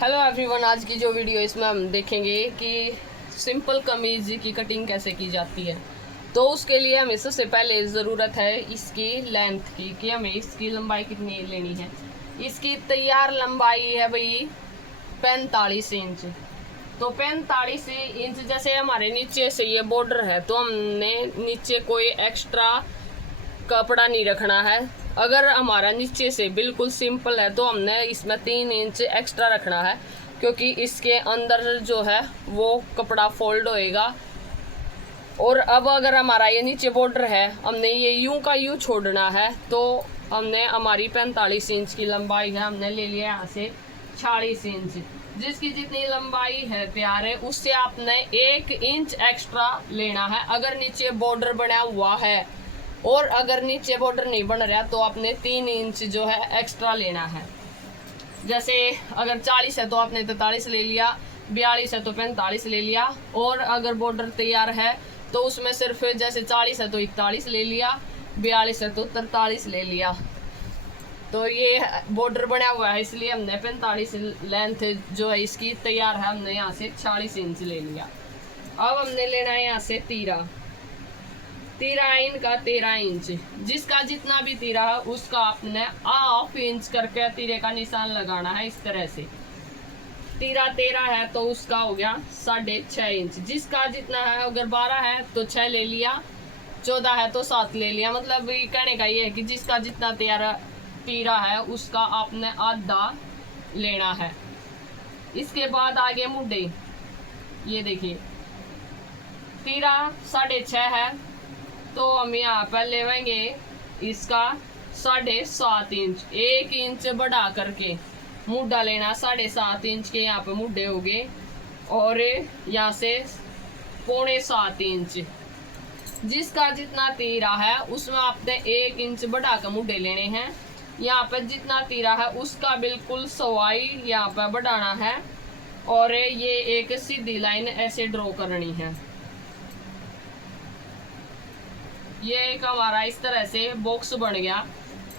Hello everyone, आज की जो वीडियो इसमें हम देखेंगे कि सिंपल कमीज की कटिंग कैसे की जाती है। तो उसके लिए हमें सबसे पहले ज़रूरत है इसकी लेंथ की, कि हमें इसकी लंबाई कितनी लेनी है। इसकी तैयार लंबाई है भाई 45 इंच। तो 45 इंच जैसे हमारे नीचे से ये बॉर्डर है, तो हमने नीचे कोई एक्स्ट्रा कपड़ा नहीं रखना है। अगर हमारा नीचे से बिल्कुल सिंपल है तो हमने इसमें 3 इंच एक्स्ट्रा रखना है, क्योंकि इसके अंदर जो है वो कपड़ा फोल्ड होएगा। और अब अगर हमारा ये नीचे बॉर्डर है, हमने ये यूं का यूं छोड़ना है, तो हमने हमारी 45 इंच की लंबाई है, हमने ले लिया यहाँ से 46 इंच। जिसकी जितनी लंबाई है प्यारे, उससे आपने 1 इंच एक्स्ट्रा लेना है अगर नीचे बॉर्डर बना हुआ है। और अगर नीचे बॉर्डर नहीं बन रहा तो आपने 3 इंच जो है एक्स्ट्रा लेना है। जैसे अगर 40 है तो आपने 43 ले लिया, 42 है तो 45 ले लिया। और अगर बॉर्डर तैयार है तो उसमें सिर्फ जैसे 40 है तो 41 ले लिया, 42 है तो 43 ले लिया। तो ये बॉर्डर बना हुआ है इसलिए हमने 45 लेंथ जो है इसकी तैयार है, हमने यहाँ से 40 इंच ले लिया। अब हमने लेना है यहाँ से तीरा इनका 13 इंच। जिसका जितना भी तीरा है उसका आपने ½ इंच करके तीरे का निशान लगाना है। इस तरह से तीरा 13 है तो उसका हो गया 6.5 इंच। जिसका जितना है, अगर 12 है तो 6 ले लिया, 14 है तो 7 ले लिया। मतलब कहने का ये है कि जिसका जितना तीरा है उसका आपने आधा लेना है। इसके बाद आगे मुड्डे, ये देखिए तीरा 6.5 है तो हम यहाँ पर लेवेंगे इसका 7.5 इंच। 1 इंच बढ़ा करके मुड्डा लेना, 7.5 इंच के यहाँ पे मुड्डे हो गए। और यहाँ से 6.25 इंच। जिसका जितना तीरा है उसमें आपने 1 इंच बढ़ा कर मुड्डे लेने हैं। यहाँ पर जितना तीरा है उसका बिल्कुल सवाई यहाँ पर बढ़ाना है। और ये एक सीधी लाइन ऐसे ड्रॉ करनी है। ये एक हमारा इस तरह से बॉक्स बन गया।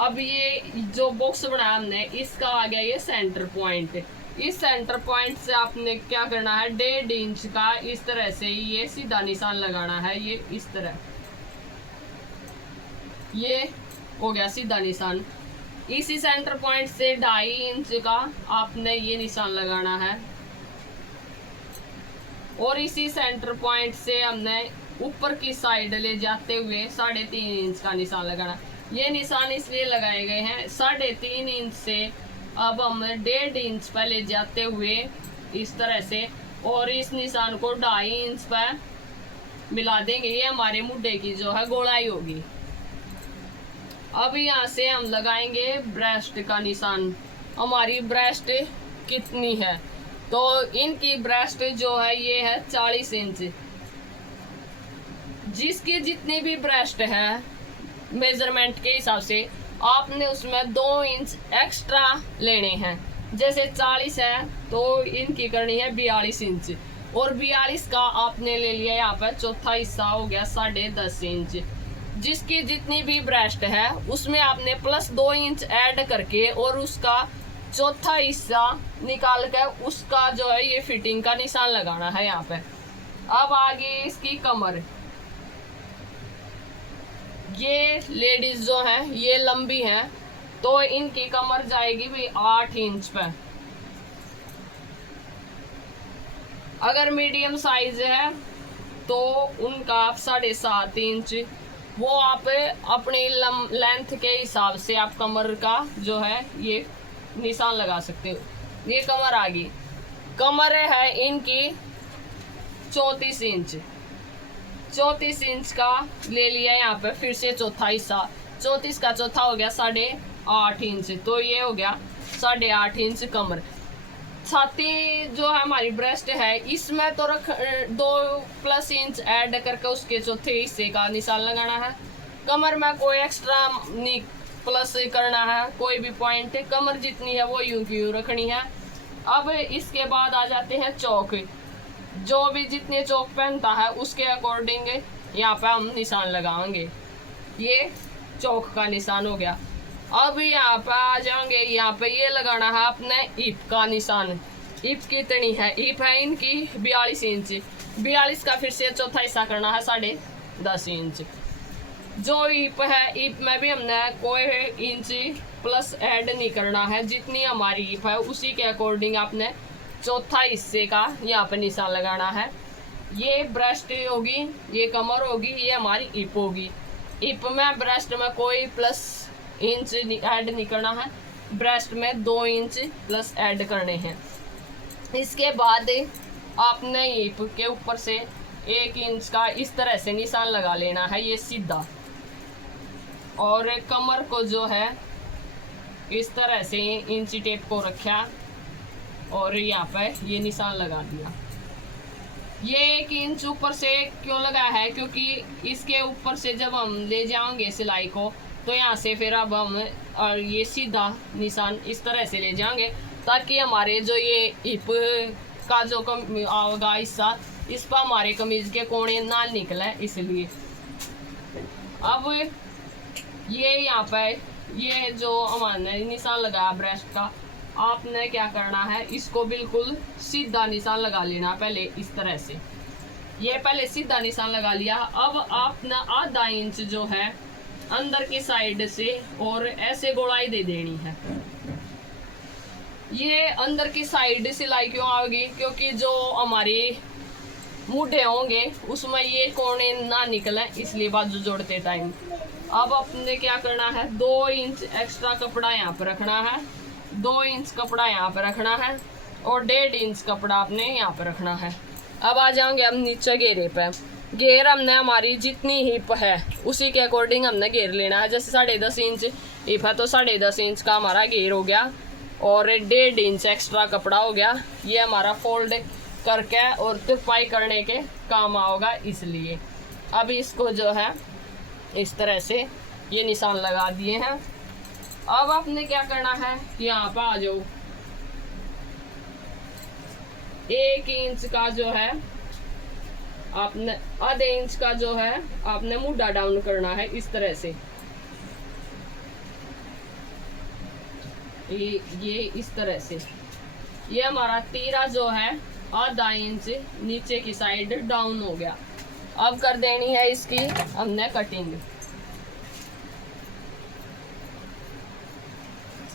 अब ये जो बॉक्स बनाया हमने, इसका आ गया ये सेंटर पॉइंट। इस सेंटर पॉइंट से आपने क्या करना है, 1.5 इंच का इस तरह से ये सीधा निशान लगाना है। ये इस तरह, ये हो गया सीधा निशान। इसी सेंटर पॉइंट से 2.5 इंच का आपने ये निशान लगाना है। और इसी सेंटर पॉइंट से हमने ऊपर की साइड ले जाते हुए 3.5 इंच का निशान लगाना। ये निशान इसलिए लगाए गए हैं 3.5 इंच से अब हम 1.5 इंच पर ले जाते हुए इस तरह से, और इस निशान को 2.5 इंच पर मिला देंगे। ये हमारे मुड्डे की जो है गोलाई होगी। अब यहाँ से हम लगाएंगे ब्रेस्ट का निशान। हमारी ब्रेस्ट कितनी है, तो इनकी ब्रेस्ट जो है ये है 40 इंच। जिसकी जितनी भी ब्रेस्ट है मेजरमेंट के हिसाब से आपने उसमें 2 इंच एक्स्ट्रा लेने हैं। जैसे 40 है तो इनकी करनी है 42 इंच। और 42 का आपने ले लिया यहाँ पर चौथा हिस्सा, हो गया 10.5 इंच। जिसकी जितनी भी ब्रेस्ट है उसमें आपने प्लस 2 इंच ऐड करके और उसका चौथा हिस्सा निकाल कर उसका जो है ये फिटिंग का निशान लगाना है यहाँ पे। अब आगे इसकी कमर, ये लेडीज जो हैं ये लंबी हैं तो इनकी कमर जाएगी भी 8 इंच पे। अगर मीडियम साइज है तो उनका 7.5 इंच। वो आप अपनी लेंथ के हिसाब से आप कमर का जो है ये निशान लगा सकते हो। ये कमर आ गई। कमर है इनकी 34 इंच। 34 इंच का ले लिया यहाँ पे, फिर से चौथा हिस्सा 34 का चौथा हो गया 8.5 इंच। तो ये हो गया 8.5 इंच कमर। छाती जो है हमारी ब्रेस्ट है इसमें तो 2+ इंच ऐड करके उसके चौथे हिस्से का निशान लगाना है। कमर में कोई एक्स्ट्रा नहीं प्लस करना है, कोई भी पॉइंट। कमर जितनी है वो यूं की यूं रखनी है। अब इसके बाद आ जाते हैं चौक। जो भी जितने चौक पहनता है उसके अकॉर्डिंग यहाँ पे हम निशान लगाएंगे। ये चौक का निशान हो गया। अब यहाँ पे आ जाएंगे, यहाँ पे ये लगाना है अपने हिप का निशान। ईप कितनी है, ईप है इनकी 42 इंच। 42 का फिर से चौथा हिस्सा करना है 10.5 इंच। जो ईप है, ईप में भी हमने कोई इंच प्लस ऐड नहीं करना है, जितनी हमारी ईप है उसी के अकॉर्डिंग आपने चौथा हिस्से का यहाँ पर निशान लगाना है। ये ब्रेस्ट होगी, ये कमर होगी, ये हमारी ईप होगी। ईप में ब्रेस्ट में कोई प्लस इंच ऐड नहीं करना है, ब्रेस्ट में 2 इंच प्लस ऐड करने हैं। इसके बाद आपने ईप के ऊपर से 1 इंच का इस तरह से निशान लगा लेना है, ये सीधा। और कमर को जो है इस तरह से इंची टेप को रखा और यहाँ पे ये निशान लगा दिया। ये 1 इंच ऊपर से क्यों लगा है, क्योंकि इसके ऊपर से जब हम ले जाएंगे सिलाई को तो यहाँ से फिर अब हम और ये सीधा निशान इस तरह से ले जाएंगे, ताकि हमारे जो ये हिप का जो कम आएगा हिस्सा, इस पर हमारे कमीज के कोने ना निकले। इसलिए अब ये यहाँ पे ये जो हमारे निशान लगाया ब्रेस्ट का, आपने क्या करना है, इसको बिल्कुल सीधा निशान लगा लेना पहले इस तरह से। ये पहले सीधा निशान लगा लिया। अब आपने आधा इंच जो है अंदर की साइड से और ऐसे गोलाई दे देनी है। ये अंदर की साइड सिलाई क्यों आएगी, क्योंकि जो हमारी मुड्ढे होंगे उसमें ये कोने ना निकले, इसलिए बाजू जोड़ते टाइम। अब आपने क्या करना है, 2 इंच एक्स्ट्रा कपड़ा यहाँ पर रखना है, 2 इंच कपड़ा यहाँ पर रखना है और 1.5 इंच कपड़ा आपने यहाँ पर रखना है। अब आ जाएंगे हम नीचे घेरे पे। घेर हमने हमारी जितनी हिप है उसी के अकॉर्डिंग हमने घेर लेना है। जैसे 10.5 इंच हिप है तो 10.5 इंच का हमारा घेर हो गया और 1.5 इंच एक्स्ट्रा कपड़ा हो गया। ये हमारा फोल्ड करके और तुरपाई करने के काम आओगा, इसलिए अब इसको जो है इस तरह से ये निशान लगा दिए हैं। अब आपने क्या करना है, यहाँ पर आ जाओ, 1 इंच का जो है आपने आधे इंच का जो है आपने मुड्ढा डाउन करना है इस तरह से। ये इस तरह से ये हमारा तीरा जो है आधा इंच नीचे की साइड डाउन हो गया। अब कर देनी है इसकी हमने कटिंग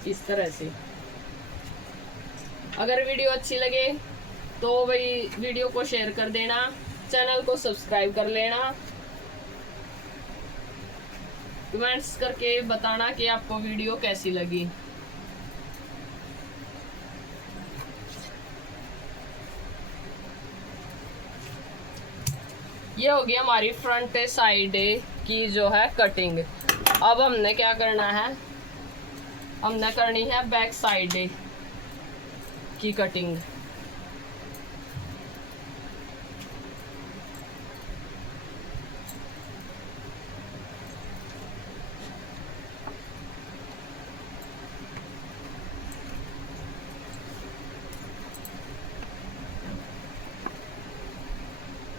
इस तरह से। अगर वीडियो अच्छी लगे तो भाई वीडियो को शेयर कर देना, चैनल को सब्सक्राइब कर लेना, कमेंट्स करके बताना कि आपको वीडियो कैसी लगी। ये हो गई हमारी फ्रंट साइड की जो है कटिंग। अब हमने क्या करना है, हमने करनी है बैक साइड की कटिंग।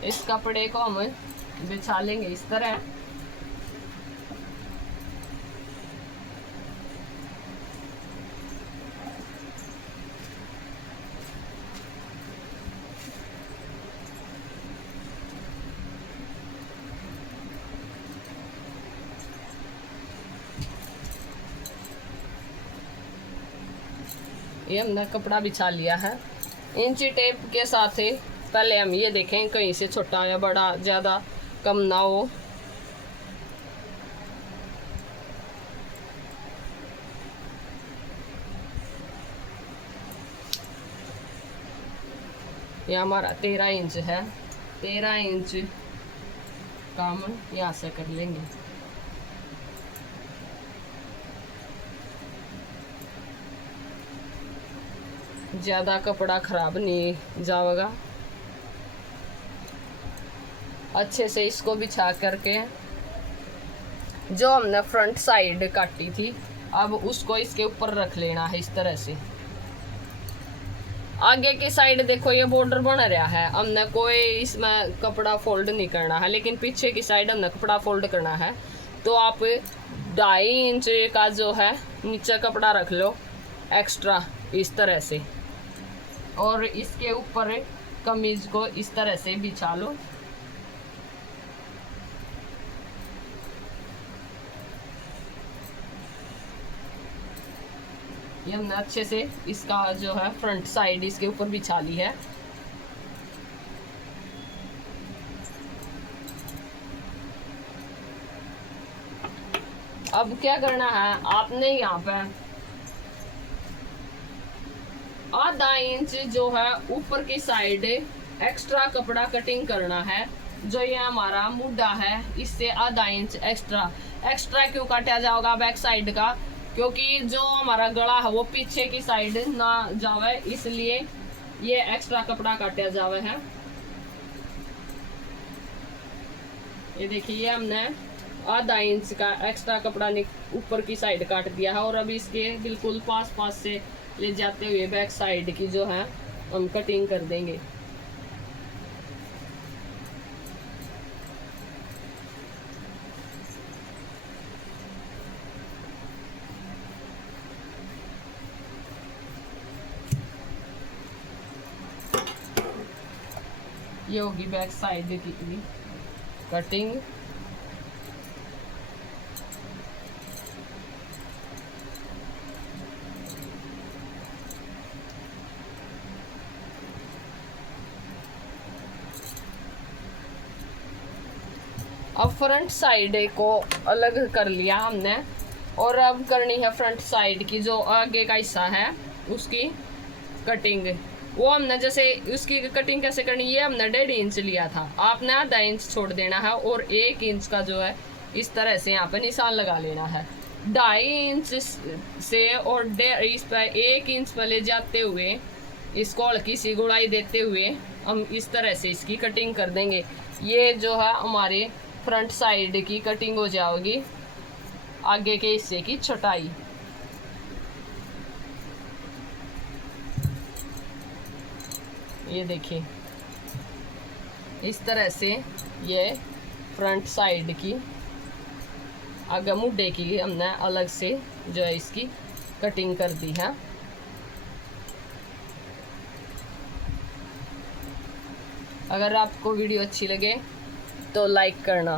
इस कपड़े को हम बिछा लेंगे इस तरह। ये हमने कपड़ा बिछा लिया है। इंची टेप के साथ ही पहले हम ये देखें कहीं से छोटा या बड़ा ज़्यादा कम ना हो। ये हमारा 13 इंच है, 13 इंच का हम यहाँ से कर लेंगे। ज़्यादा कपड़ा खराब नहीं जाएगा। अच्छे से इसको बिछा करके जो हमने फ्रंट साइड काटी थी अब उसको इसके ऊपर रख लेना है इस तरह से। आगे की साइड देखो ये बॉर्डर बन रहा है, हमने कोई इसमें कपड़ा फोल्ड नहीं करना है, लेकिन पीछे की साइड हमने कपड़ा फोल्ड करना है। तो आप 2.5 इंच का जो है नीचे कपड़ा रख लो एक्स्ट्रा इस तरह से। और इसके ऊपर कमीज को इस तरह से बिछा लो। ये हमने अच्छे से इसका जो है फ्रंट साइड इसके ऊपर बिछा ली है। अब क्या करना है, आपने यहाँ पे आधा इंच जो है ऊपर की साइड एक्स्ट्रा कपड़ा कटिंग करना है। जो ये हमारा मुड्ढा है इससे आधा इंच एक्स्ट्रा क्यों काटा जाएगा बैक साइड का, क्योंकि जो हमारा गला है वो पीछे की साइड ना जावे, इसलिए ये एक्स्ट्रा कपड़ा काटा जावे है। ये देखिए हमने आधा इंच का एक्स्ट्रा कपड़ा ऊपर की साइड काट दिया है और अभी इसके बिल्कुल पास से ले जाते हुए बैक साइड की जो है हम कटिंग कर देंगे। ये होगी बैक साइड की कटिंग। अब फ्रंट साइड को अलग कर लिया हमने और अब करनी है फ्रंट साइड की जो आगे का हिस्सा है उसकी कटिंग। वो हमने जैसे उसकी कटिंग कैसे करनी, ये हमने 1.5 इंच लिया था, आपने आधा इंच छोड़ देना है और 1 इंच का जो है इस तरह से यहाँ पे निशान लगा लेना है। 2.5 इंच से और इस पर 1 इंच पर ले जाते हुए इसको हल्की सी गुड़ाई देते हुए हम इस तरह से इसकी कटिंग कर देंगे। ये जो है हमारे फ्रंट साइड की कटिंग हो जाएगी, आगे के हिस्से की छटाई। ये देखिए इस तरह से ये फ्रंट साइड की आगे मुड्ढे की हमने अलग से जो है इसकी कटिंग कर दी है। अगर आपको वीडियो अच्छी लगे तो लाइक करना।